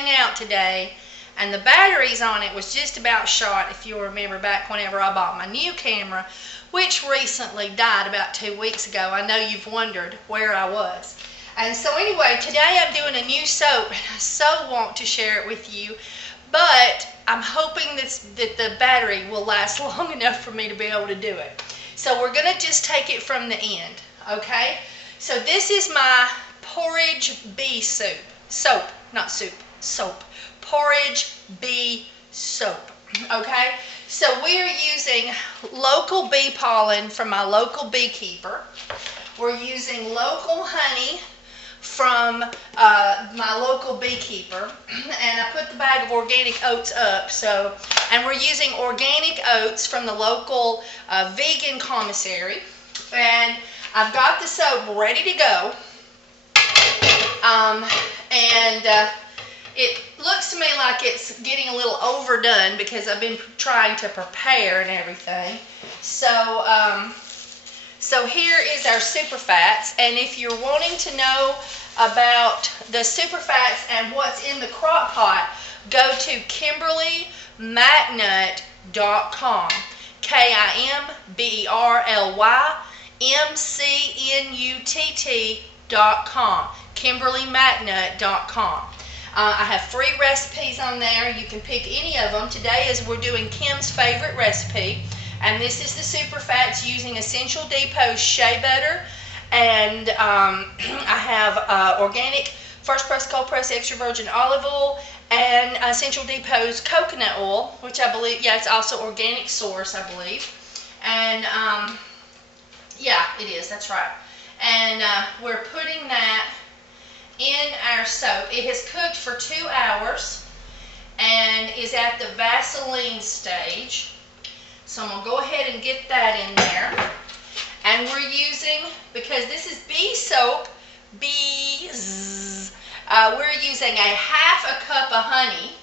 thing out today, and the batteries on it was just about shot, if you remember back whenever I bought my new camera, which recently died about 2 weeks ago. I know you've wondered where I was. And so anyway, today I'm doing a new soap, and I so want to share it with you, but I'm hoping that the battery will last long enough for me to be able to do it. So we're going to just take it from the end, okay? So this is my Porridge Bee soap. Soap, not soup, soap. Porridge Bee soap, okay? So we are using local bee pollen from my local beekeeper. We're using local honey from my local beekeeper, and I put the bag of organic oats up. And we're using organic oats from the local vegan commissary, and I've got the soap ready to go. It looks to me like it's getting a little overdone because I've been trying to prepare and everything. So here is our super fats, and if you're wanting to know about the super fats and what's in the crock pot, go to KimberlyMcNutt.com. KimberlyMcNutt.com. KimberlyMcNutt.com. I have free recipes on there. You can pick any of them. Today we're doing Kim's favorite recipe, and this is the super fats using Essential Depot's shea butter, and I have organic first press, cold press, extra virgin olive oil, and Essential Depot's coconut oil, which I believe, yeah, it's also organic source, I believe. And yeah, it is, that's right. And we're putting that in our soap. It has cooked for 2 hours and is at the Vaseline stage. So I'm going to go ahead and get that in there. And we're using, because this is bee soap, bees, we're using a half a cup of honey.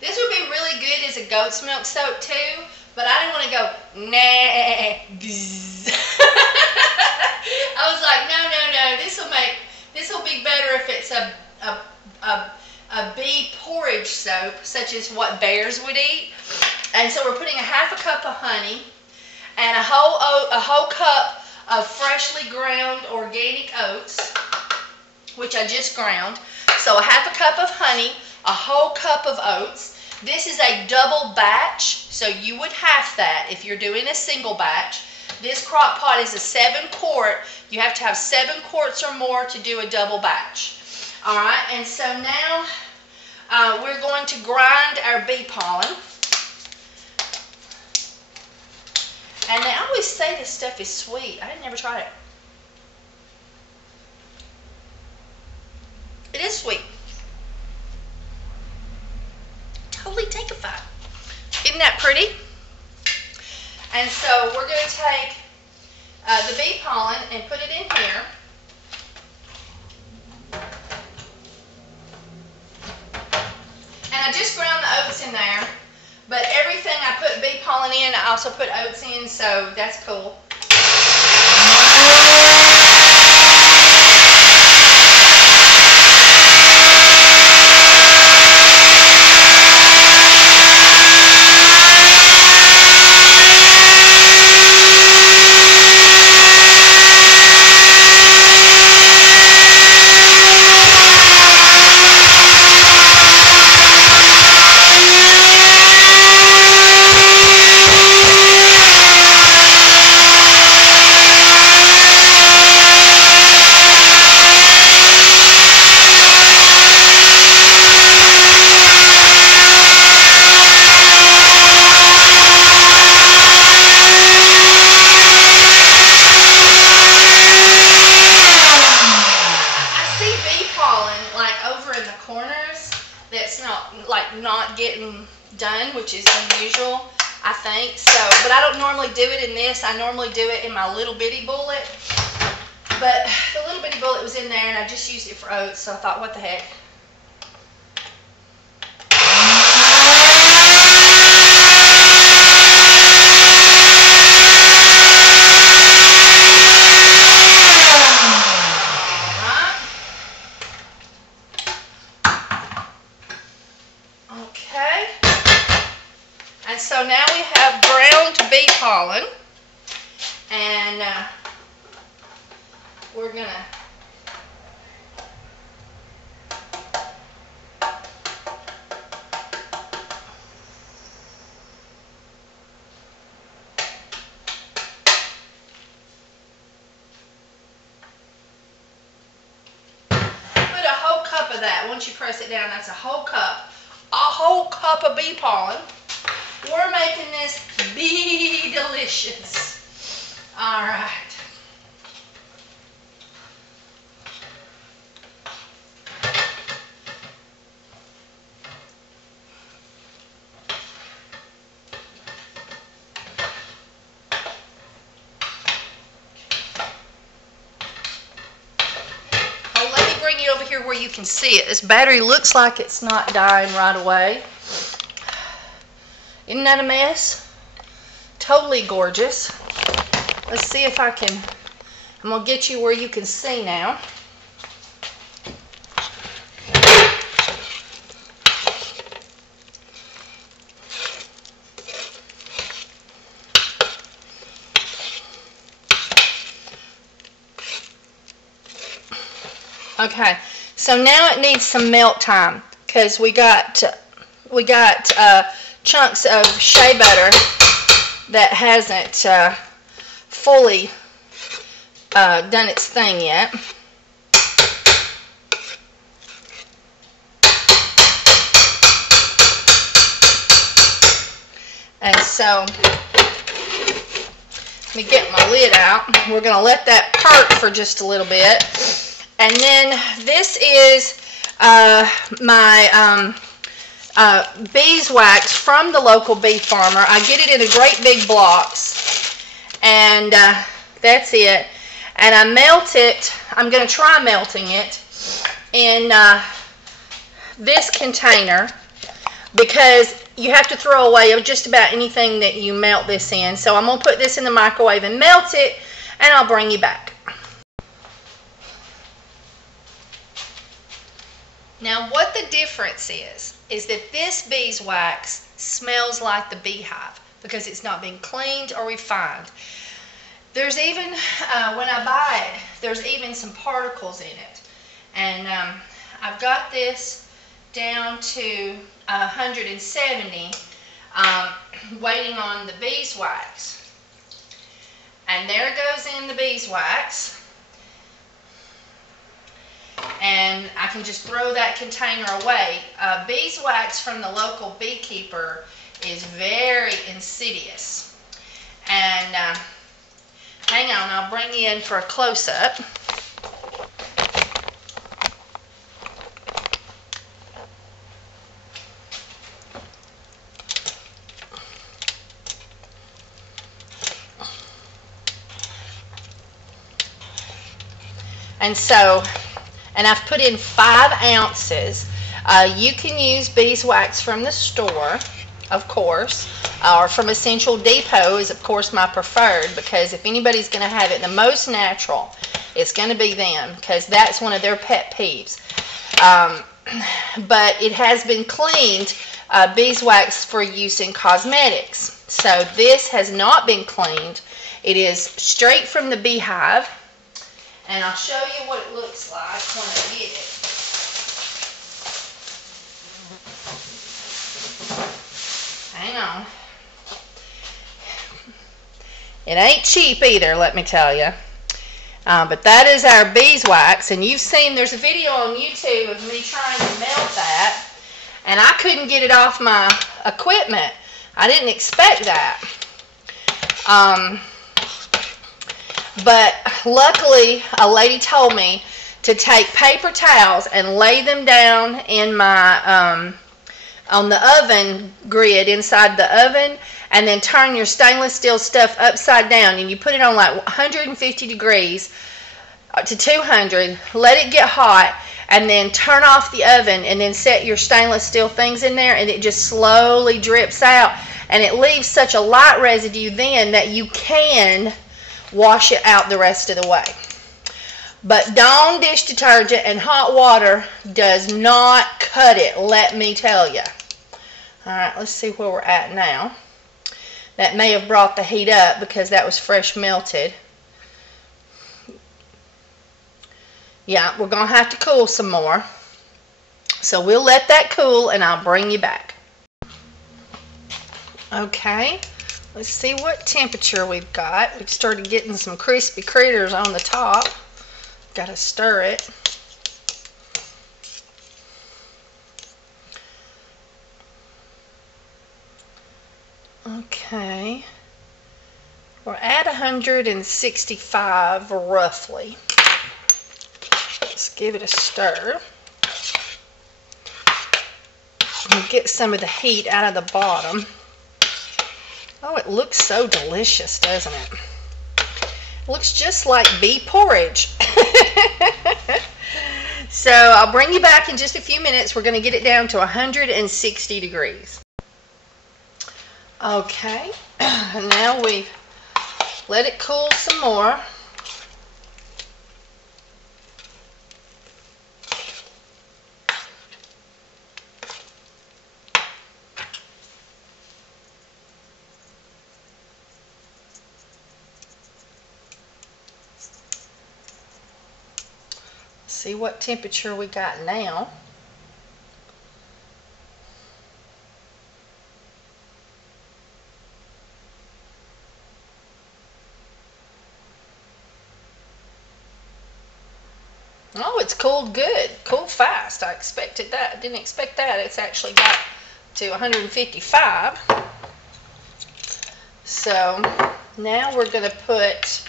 This would be really good as a goat's milk soap too, but I didn't want to go, nah, bzz. I was like, no, this will be better if it's a bee porridge soap, such as what bears would eat. And so we're putting a half a cup of honey and a whole cup of freshly ground organic oats, which I just ground. So a half a cup of honey, a whole cup of oats. This is a double batch, so you would half that if you're doing a single batch. This crock pot is a 7-quart. You have to have 7 quarts or more to do a double batch. All right, and so now we're going to grind our bee pollen. And they always say this stuff is sweet. I didn't ever try it. It is sweet. Totally take-a-fied. Isn't that pretty? And so we're going to take the bee pollen and put it in here. And I just ground the oats in there, but everything I put bee pollen in, I also put oats in, so that's cool. Not getting done, which is unusual, I think. So, but I don't normally do it in this. I normally do it in my little bitty bullet. But the little bitty bullet was in there, and I just used it for oats, so I thought, what the heck. And we're going to of that. Once you press it down, that's a whole cup of bee pollen. We're making this bee delicious. All right. Over here where you can see it. This battery looks like it's not dying right away. Isn't that a mess? Totally gorgeous. Let's see if I can, I'm going to get you where you can see now. Okay, so now it needs some melt time because we got chunks of shea butter that hasn't fully done its thing yet. And so, let me get my lid out. We're going to let that perk for just a little bit. And then this is my beeswax from the local bee farmer. I get it in a great big blocks, and that's it. And I melt it. I'm going to try melting it in this container because you have to throw away just about anything that you melt this in. So I'm going to put this in the microwave and melt it, and I'll bring you back. Now what the difference is that this beeswax smells like the beehive because it's not been cleaned or refined. There's even, when I buy it, there's even some particles in it. And I've got this down to 170, waiting on the beeswax. And there goes in the beeswax. And I can just throw that container away. Beeswax from the local beekeeper is very insidious. And hang on, I'll bring you in for a close-up. And so, and I've put in 5 ounces. You can use beeswax from the store, of course, or from Essential Depot is, of course, my preferred, because if anybody's going to have it the most natural, it's going to be them, because that's one of their pet peeves. But it has been cleaned, beeswax for use in cosmetics. So this has not been cleaned. It is straight from the beehive. And I'll show you what it looks like when I get it. Hang on. It ain't cheap either, let me tell you. But that is our beeswax. And you've seen, there's a video on YouTube of me trying to melt that. And I couldn't get it off my equipment. I didn't expect that. But luckily, a lady told me to take paper towels and lay them down in my, on the oven grid inside the oven, and then turn your stainless steel stuff upside down, and you put it on like 150 degrees to 200, let it get hot, and then turn off the oven, and then set your stainless steel things in there, and it just slowly drips out, and it leaves such a light residue then that you can wash it out the rest of the way. But Dawn dish detergent and hot water does not cut it, let me tell you. Alright, let's see where we're at now. That may have brought the heat up because that was fresh melted. Yeah, we're going to have to cool some more. So we'll let that cool and I'll bring you back. Okay, let's see what temperature we've got. We've started getting some crispy critters on the top. Got to stir it. Okay, we're at 165 roughly. Let's give it a stir. And get some of the heat out of the bottom. Oh, it looks so delicious, doesn't it? It looks just like bee porridge. So I'll bring you back in just a few minutes. We're going to get it down to 160 degrees. Okay, now we let it cool some more. See what temperature we got now. Oh, it's cooled good. Cooled fast. I expected that. I didn't expect that. It's actually got to 155. So now we're going to put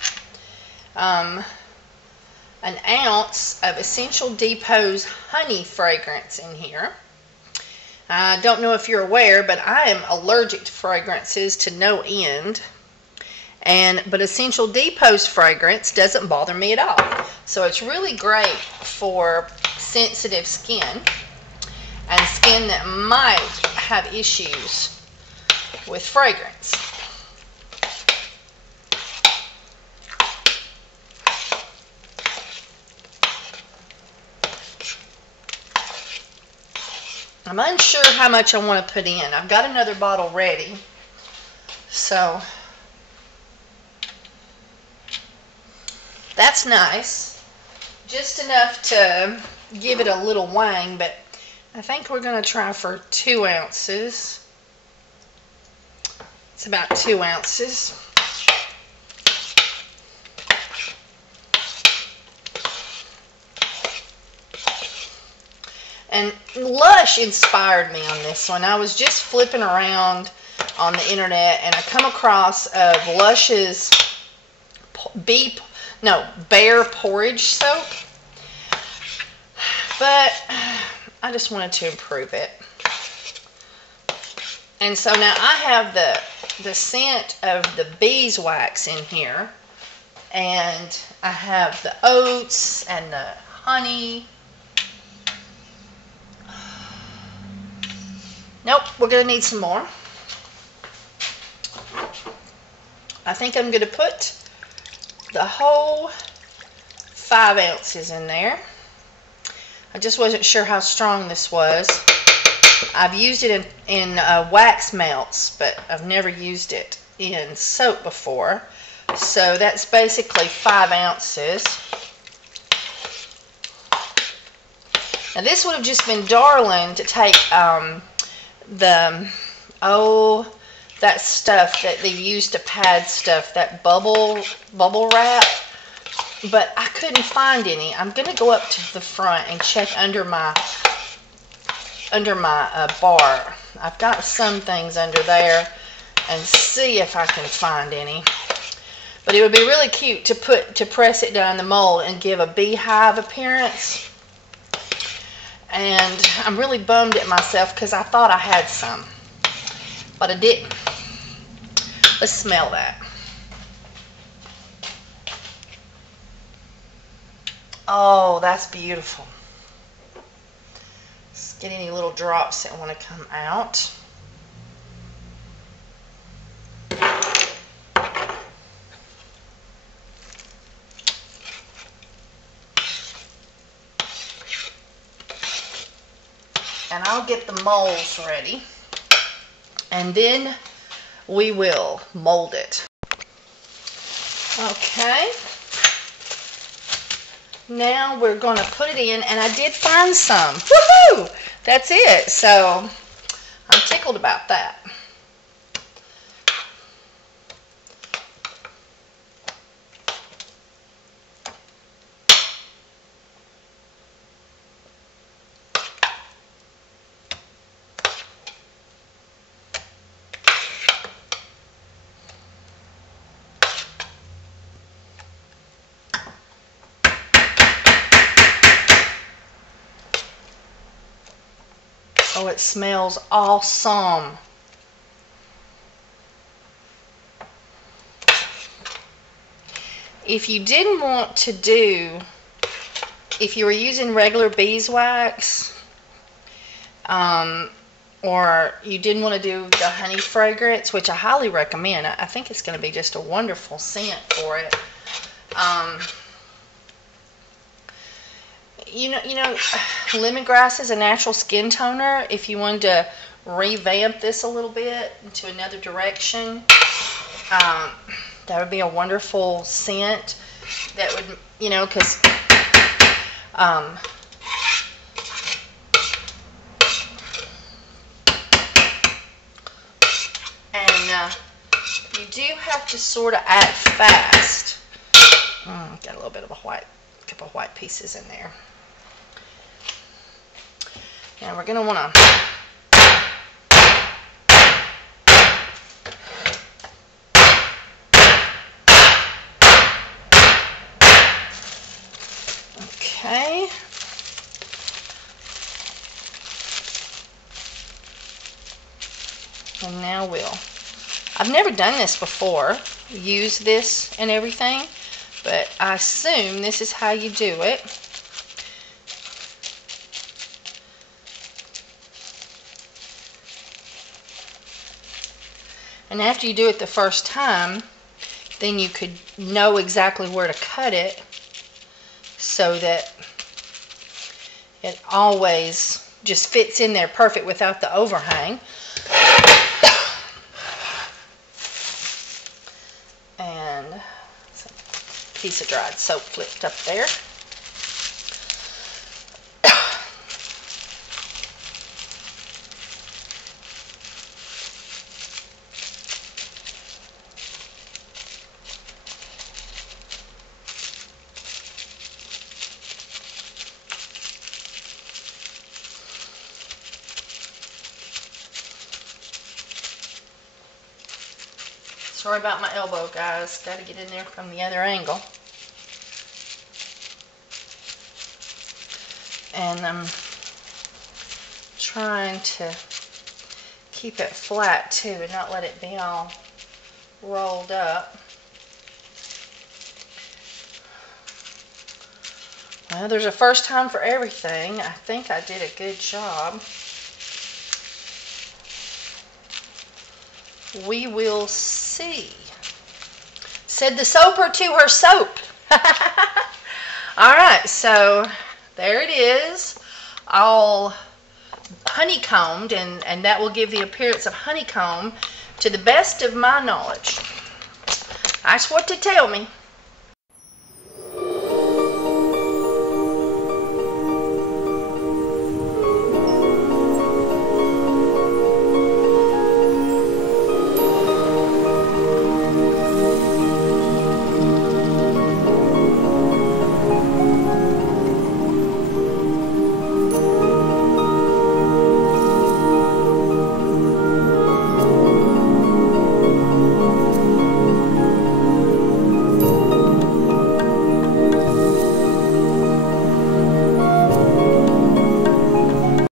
an ounce of Essential Depot's honey fragrance in here. I don't know if you're aware, but I am allergic to fragrances to no end. But Essential Depot's fragrance doesn't bother me at all. So it's really great for sensitive skin and skin that might have issues with fragrance. I'm unsure how much I want to put in. I've got another bottle ready. So that's nice. Just enough to give it a little wang, but I think we're going to try for 2 ounces. It's about 2 ounces. And Lush inspired me on this one. I was just flipping around on the internet and I come across Lush's Bear Porridge Soap. But I just wanted to improve it. And so now I have the scent of the beeswax in here. And I have the oats and the honey. Nope, we're going to need some more. I think I'm going to put the whole 5 ounces in there. I just wasn't sure how strong this was. I've used it in wax melts, but I've never used it in soap before. So that's basically 5 ounces. Now this would have just been darling to take that stuff that they've used to pad stuff, that bubble wrap, but I couldn't find any. I'm gonna go up to the front and check under my bar. I've got some things under there and see if I can find any. But it would be really cute to press it down the mold and give a beehive appearance. And I'm really bummed at myself because I thought I had some, but I didn't. Let's smell that. Oh, that's beautiful. Let's get any little drops that want to come out. And I'll get the molds ready, and then we will mold it. Okay. now we're going to put it in, and I did find some. Woohoo! That's it. So I'm tickled about that. Oh, it smells awesome. If you didn't want to do, if you were using regular beeswax, or you didn't want to do the honey fragrance, which I highly recommend, I think it's going to be just a wonderful scent for it. You know, lemongrass is a natural skin toner. If you wanted to revamp this a little bit into another direction, that would be a wonderful scent. That would, you know, because you do have to sort of act fast. Got a little bit of a couple of white pieces in there. Now we're going to want to okay. And now I've never done this before, use this and everything, but I assume this is how you do it. And after you do it the first time, then you could know exactly where to cut it so that it always just fits in there perfect without the overhang. And a piece of dried soap flipped up there. Sorry about my elbow, guys. Got to get in there from the other angle. And I'm trying to keep it flat too and not let it be all rolled up. Well, there's a first time for everything. I think I did a good job. We will see. Said the soaper to her soap. Alright, so there it is, all honeycombed, and that will give the appearance of honeycomb to the best of my knowledge. That's what they tell me.